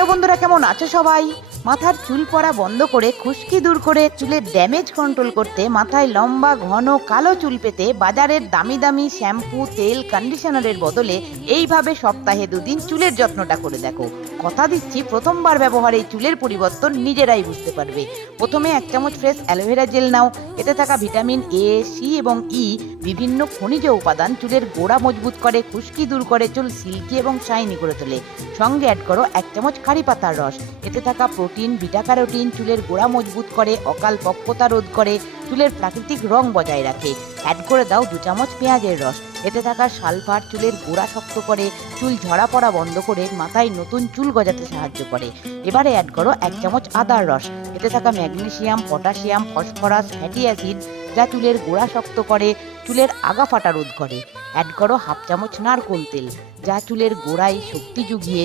Hello বন্ধুরা, কেমন আছো সবাই? মাথার চুল পড়া বন্ধ করে, খুশকি দূর করে, চুলের ড্যামেজ কন্ট্রোল করতে, মাথায় লম্বা ঘন কালো চুল পেতে বাজারের দামি দামি শ্যাম্পু, তেল, কন্ডিশনারের বদলে এইভাবে সপ্তাহে 2 দিন চুলের যত্নটা করে দেখো। কথা দিচ্ছি, প্রথমবার ব্যবহারে চুলের পরিবর্তন নিজেরাই বুঝতে পারবে। প্রথমে 1 চামচ ফ্রেশ অ্যালোভেরা জেল নাও। এতে থাকা ভিটামিন এ, সি এবং ই, বিভিন্ন খনিজ উপাদান চুলের গোড়া মজবুত করে, খুশকি দূর করে, চুল সিল্কি এবং শাইনি করে তোলে। সঙ্গে অ্যাড করো 1 চামচ কারি পাতার রস। এতে থাকা প্রোটিন, বিটা ক্যারোটিন চুলের গোড়া মজবুত করে, অকাল পক্কতা রোধ করে, চুলের প্রাকৃতিক রং বজায় রাখে। অ্যাড করে দাও 2 চামচ পেঁয়াজের রস। এতে থাকা সালফার চুলের গোড়া শক্ত করে, চুল ঝরা পড়া বন্ধ করে, মাথায় নতুন চুল গজাতে সাহায্য করে। এবারে অ্যাড করো 1 চামচ আদার রস। এতে থাকা magnesium, potassium, phosphorus, fatty acid যা চুলের গোড়া শক্ত করে, চুলের আগা ফাটা রোধ করে। অ্যাড করো 1/2 চামচ নারকোল তেল, যা চুলের গোড়ায় শক্তি জুগিয়ে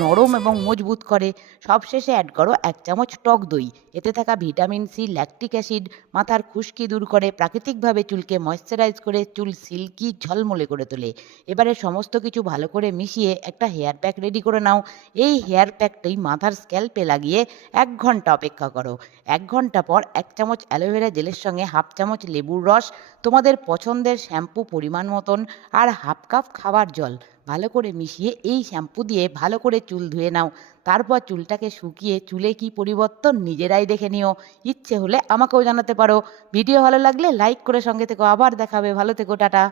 নরম এবং মজবুত করে। সবশেষে অ্যাড করো 1 চামচ টক দই। এতে থাকা ভিটামিন সি, ল্যাকটিক অ্যাসিড মাথার খুশকি দূর করে, প্রাকৃতিকভাবে চুলকে ময়েশ্চারাইজ করে, চুল সিল্কি ঝলমলে করে তোলে। এবারে সমস্ত কিছু ভালো করে মিশিয়ে একটা হেয়ার প্যাক রেডি করে নাও। এই হেয়ার প্যাকটি মাথার স্ক্যাল্পে লাগিয়ে 1 ঘন্টা অপেক্ষা করো। 1 ঘন্টা পর 1 চামচ অ্যালোভেরা জেলের সঙ্গে 1/2 চামচ লেবুর রস, তোমাদের পছন্দের শ্যাম্পু পরিমাণ মতন, আর 1/2 কাপ খাবার জল ভালো করে মিশিয়ে এই শ্যাম্পু দিয়ে ভালো করে চুল ধুয়ে নাও। তারপর চুলটাকে শুকিয়ে চুলে কি পরিবর্তন নিজেরাই দেখে নিও। ইচ্ছে হলে আমাকেও জানাতে পারো। ভিডিও ভালো লাগলে লাইক করে সঙ্গে থেকো। আবার দেখাবে। ভালো থেকো। টাটা।